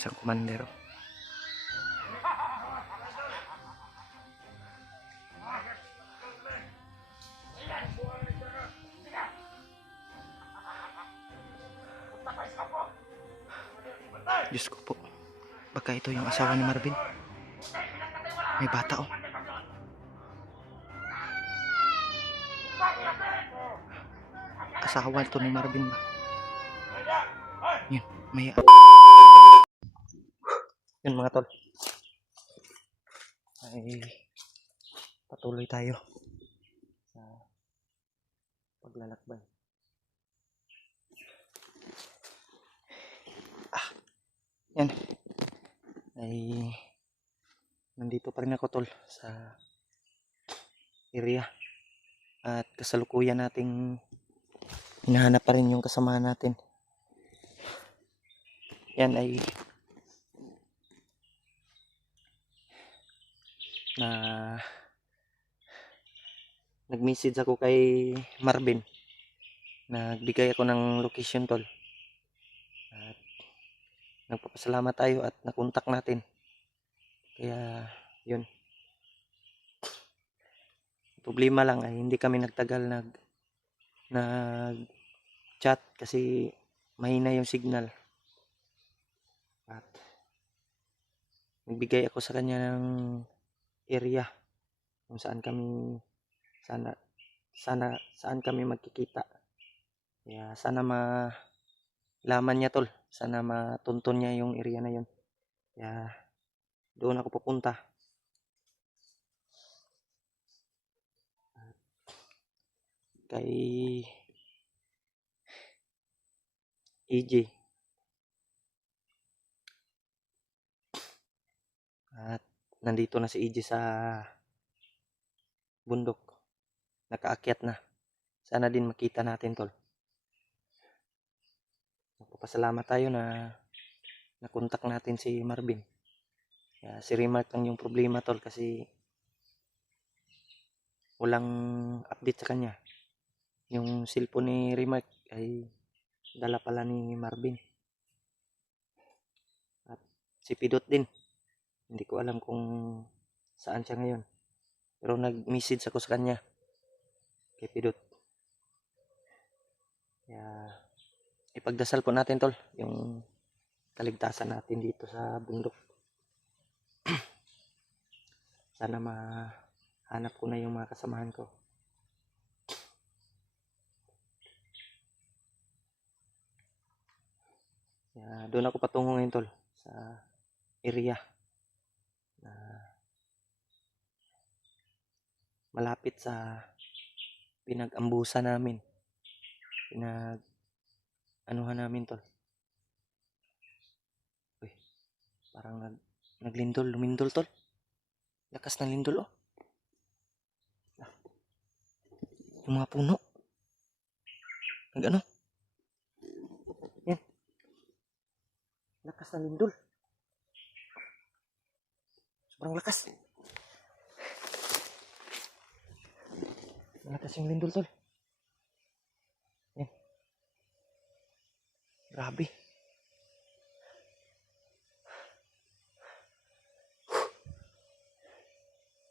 Isang komandero. Diyos ko po. Baka ito yung asawa ni Marvin. May bata oh. Asawa ito ni Marvin ba? Yun, may... Yun mga tol. Ay patuloy tayo sa paglalakbay. Yan. Ay nandito pa rin ako tol sa area. At kasalukuyan nating hinahanap pa rin yung kasamahan natin. Yan ay nag-message ako kay Marvin. Nagbigay ako ng location tol. At nagpapasalamat tayo at nakontak natin. Kaya yun. Problema lang ay hindi kami nagtagal nag-chat kasi mahina yung signal. At nagbigay ako sa kanya ng area kung saan kami saan kami magkikita. Kaya sana malaman niya tol, sana matuntun niya yung area na yun. Kaya doon ako pupunta. Kay EJ. At nandito na si EJ sa bundok. Nakaakyat na. Sana din makita natin tol. Magpapasalamat tayo na nakontak natin si Marvin. Kaya si Remark lang yung problema tol kasi walang update sa kanya. Yung cellphone ni Remark ay dala pala ni Marvin. At si Pidot din. Hindi ko alam kung saan siya ngayon. Pero nag-message ako sa kanya. Kay Pidot. Kaya ipagdasal po natin tol yung kaligtasan natin dito sa bundok. Sana mahanap ko na yung mga kasamahan ko. Kaya doon ako patungo ngayon tol sa area na malapit sa pinag-ambusa namin. Anuhan namin tol. Uy, parang naglindol, lumindol tol. Lakas ng lindol oh. Yung mga puno. Nag-ano? Yan. Lakas ng lindol. Sobrang lakas. Malakas yung lindol tol. Yan. Grabe.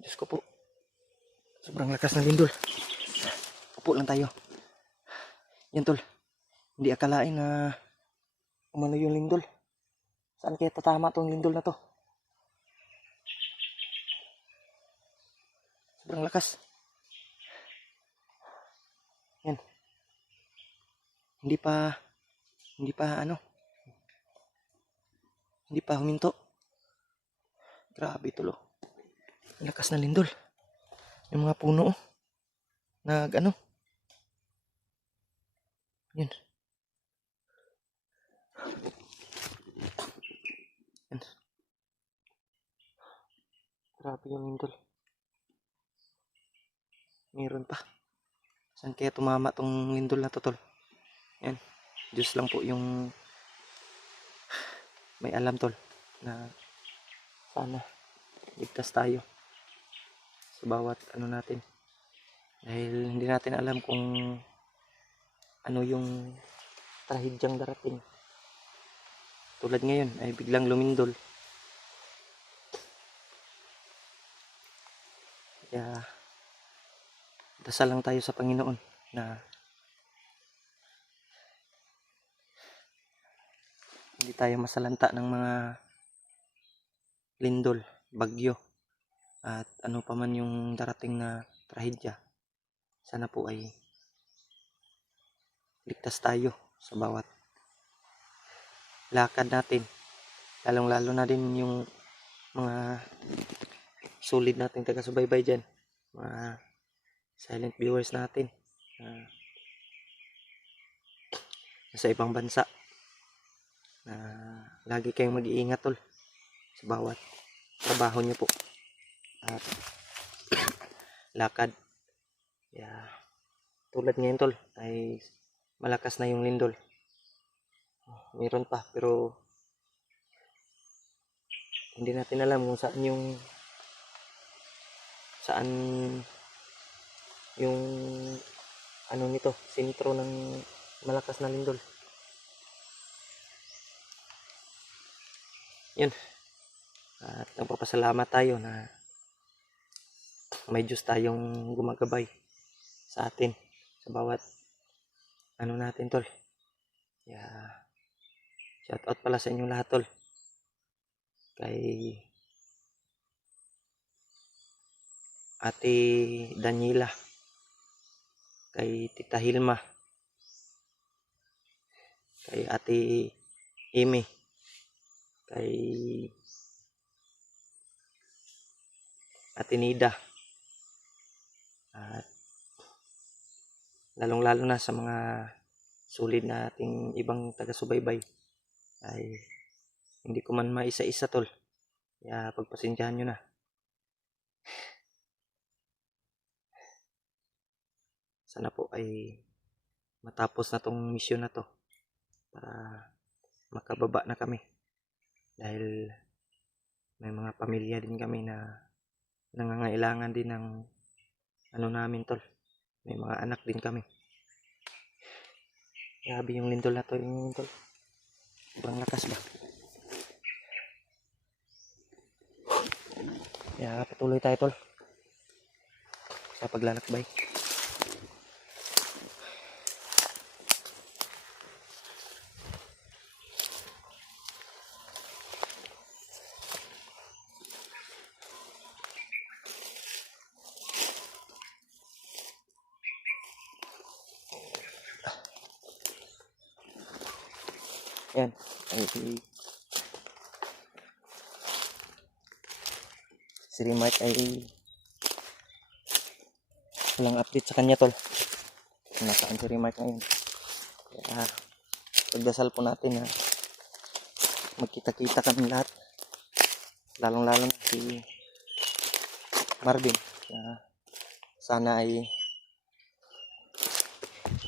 Diyos ko po. Sobrang lakas ng lindol. Upo lang tayo. Yan tol. Hindi akalain na umano yung lindol. Saan kaya tatama tong lindol na to? Sobrang lakas. Yan. Hindi pa huminto. Grabe tol oh. Lakas ng lindol. Yung mga puno oh. Yan. Yan. Grabe yung lindol. Meron pa. Saan kaya tumama tong lindol na to tol? Yan. Diyos lang po yung may alam tol na sana ligtas tayo sa bawat ano natin. Dahil hindi natin alam kung ano yung trahedyang darating. tulad ngayon ay biglang lumindol. Kaya dasal lang tayo sa Panginoon na hindi tayo masalanta ng mga lindol, bagyo, at ano pa man yung darating na trahedya. Sana po ay ligtas tayo sa bawat lakad natin. Lalong-lalo na din yung mga solid nating taga-subaybay dyan. Mga silent viewers natin. Sa ibang bansa. Lagi kayong mag-iingat tol sa bawat trabaho nyo po. At lakad. Yeah. Tulad ngayon tol ay malakas na yung lindol. Meron pa pero hindi natin alam kung saan yung ano nito, sentro ng malakas na lindol. Yun. At nagpapasalamat tayo na may Diyos tayong gumagabay sa atin sa bawat ano natin tol. Yeah. Shout out pala sa inyong lahat tol. Kay Ate Daniela, kay Tita Hilma, kay Ate Amy, kay Ate Nida, at lalong-lalo na sa mga solid na ating ibang taga-subaybay ay hindi ko man maisa-isa tol. Kaya pagpasensyahan nyo na. Sana po ay matapos na tong misyon na to para makababa na kami. Dahil may mga pamilya din kami na nangangailangan din ng ano namin tol. May mga anak din kami. Grabe yung lindol na to yung tol. Sobrang lakas ba? Kaya patuloy tayo tol sa paglalakbay. Yan. Si Remark ay walang update sa kanya tol. Nasaan si Remark ngayon. Kaya pagdasal po natin na magkita-kita kami lahat. Lalong-lalo na si Marvin. Sana ay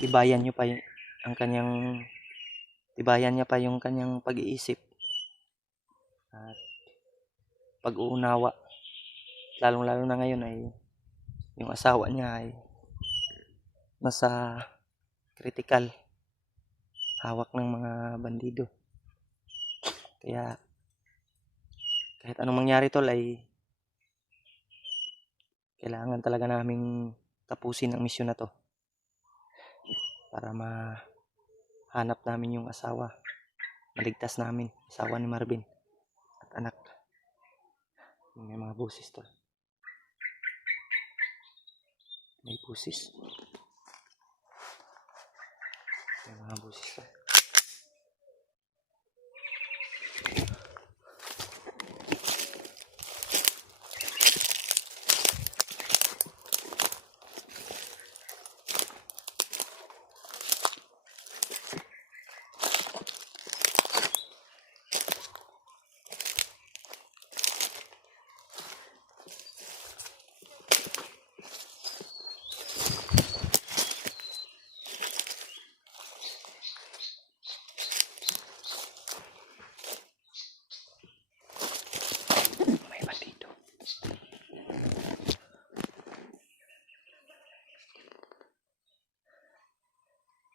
tibayan niyo pa tibayan niya pa yung kanyang pag-iisip at pag-uunawa. Lalong-lalo na ngayon ay yung asawa niya ay nasa critical hawak ng mga bandido. Kaya kahit anong mangyari tol ay kailangan talaga naming tapusin ang misyon na to para mahanap namin yung asawa, maligtas namin asawa ni Marvin at anak. May mga busis tol, may busis, may mga busis tol.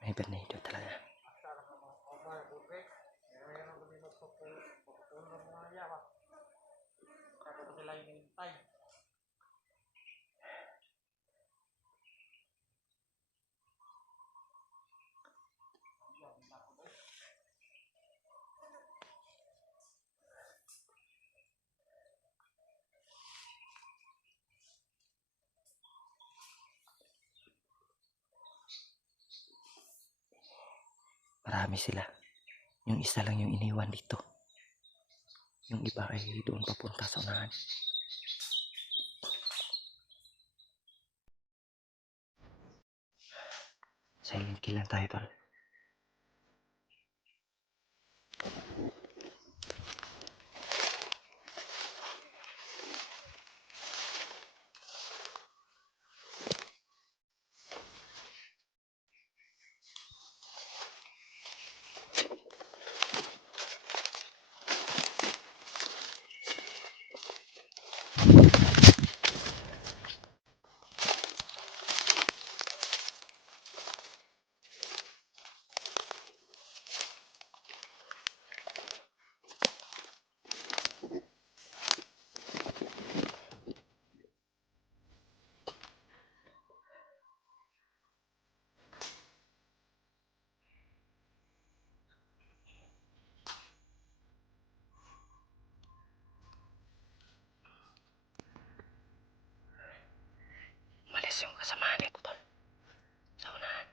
May bandido talaga. Marami sila. Yung isa lang yung iniwan dito. Yung iba ay doon papunta sa unahan. Silent kill lang tayo, tol. Malis yung kasamahan nito, tol. Sa unahan.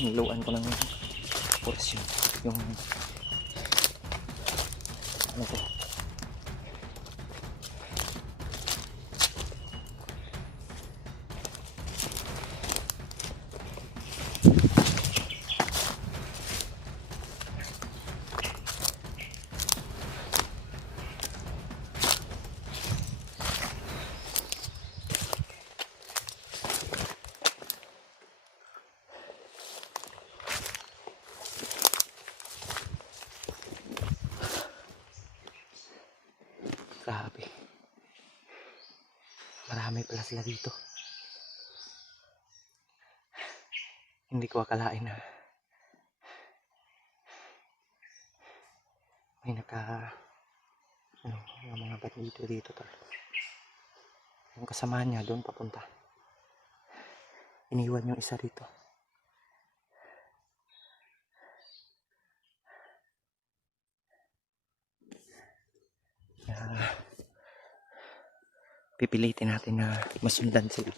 Niluan ko ng portion. Yung ano to? Grabe. Marami pala sila dito. Hindi ko akalain na may mga bandito dito, tol. Yung kasamahan niya doon papunta. Iniwan yung isa dito. Pipilitin natin na masundan sila.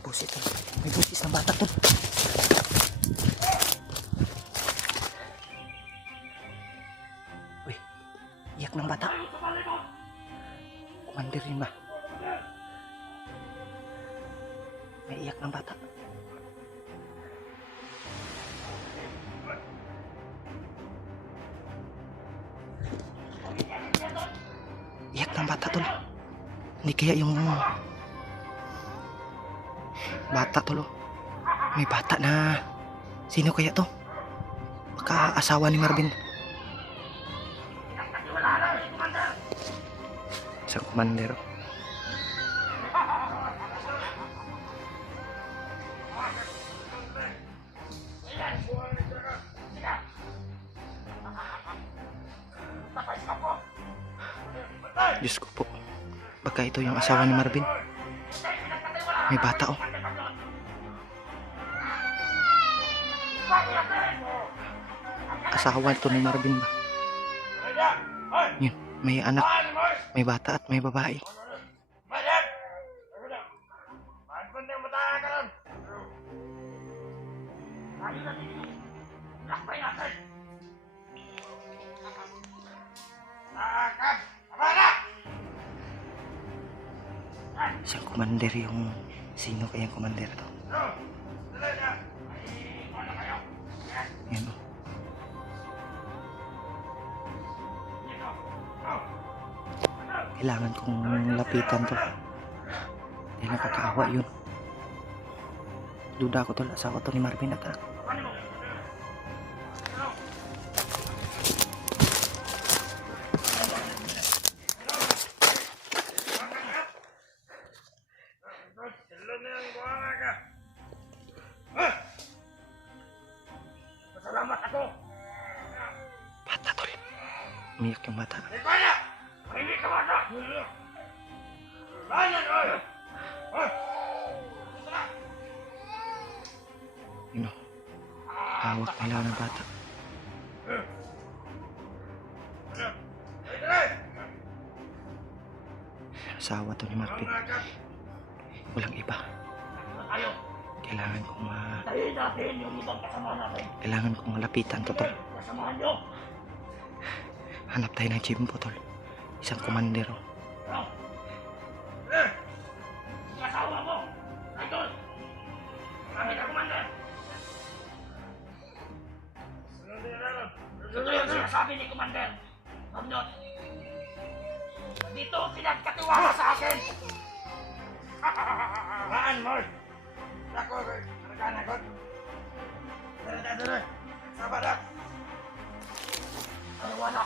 May busis tol. May busis ng bata tol. Uy, iyak ng bata. Commander rin ba? May iyak ng bata. Iyak ng bata tol. Hindi kaya yung bata tol. May bata na sino kaya to? Baka asawa ni Marvin. Isang commander. Diyos ko po. Baka ito yung asawa ni Marvin. May bata oh. Asawa ito ni Marvin ba? Yun, may anak, may bata at may babae. Isang commander yung... Sino kayang commander to? Yan o. Kailangan kong lapitan to. Dahil nakakaawa yun. Duda ko to. Asawa to ni Marvin at bata tol. Umiyak yung bata. Yun o. Hawak nila ng bata. Asawa to ni Marvin. Walang iba. Kailangan kong kailangan kong malapitan to tol. Hanap tayo ng Jimbo tol. Isang komandero. Ito yung sinasabi ni Commander. Mamnot. Dito pinagkatiwala sa akin. Maan mo. Ako, nagana ko. Dere. Sabar na. Ano wala?